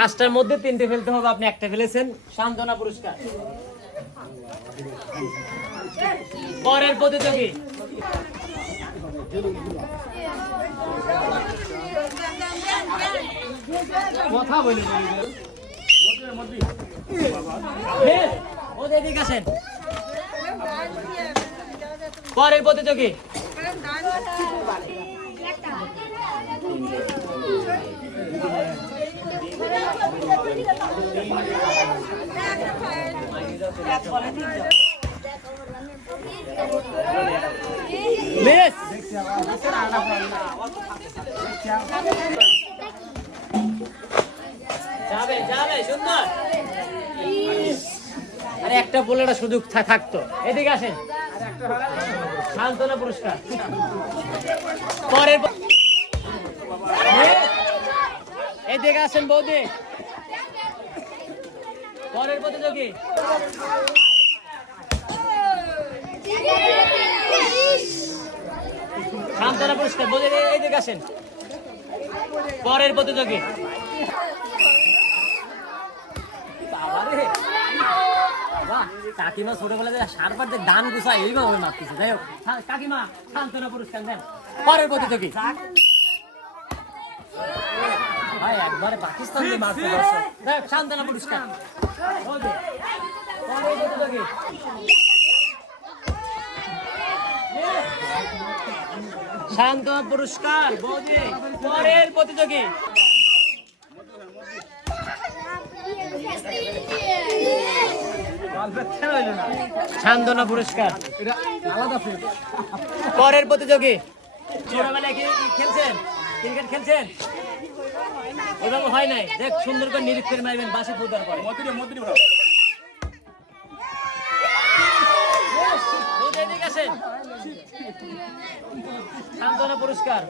5টার মধ্যে 3টে ফেলতে হবে, আপনি একটা ফেলেছেন, সান্ত্বনা পুরস্কার। পরের প্রতিযোগী কথা বলি ওদিকে আসেন। পরের প্রতিযোগী মিস যাবে যাবে সুন্দর। আরে একটা বলে একটা সুযোগ থাকতো। এদিকে আসেন, সান্ত্বনা পুরস্কার। পরের এদিকে আসেন বৌদি। পরের প্রতিযোগী সান্ত্বনা পুরস্কার বৌদি, এইদিকে আসেন। পরের প্রতিযোগী কাকিমা ছোটবেলা সার পাড়তে ধান গুছা এইভাবে মারতেছে। যাই হোক, কাকিমা সান্ত্বনা পুরস্কার দেন। পরের প্রতিযোগী ভাই একবারে পাকিস্তান দিয়ে মারছে দর্শক। সান্ত্বনা পুরস্কার। পরের প্রতিযোগী সান্ত্বনা পুরস্কার বৌদি। পরের প্রতিযোগী সান্ত্বনা পুরস্কার। পরের প্রতিযোগী ছোটবেলায় কি খেলছেন, ক্রিকেট খেলছেন? ওইভাবে হয় নাই, দেখ সুন্দর করে নিরীক্ষণ করে মারবেন বাসে ফুটার পরে। সান্ত্বনা পুরস্কার।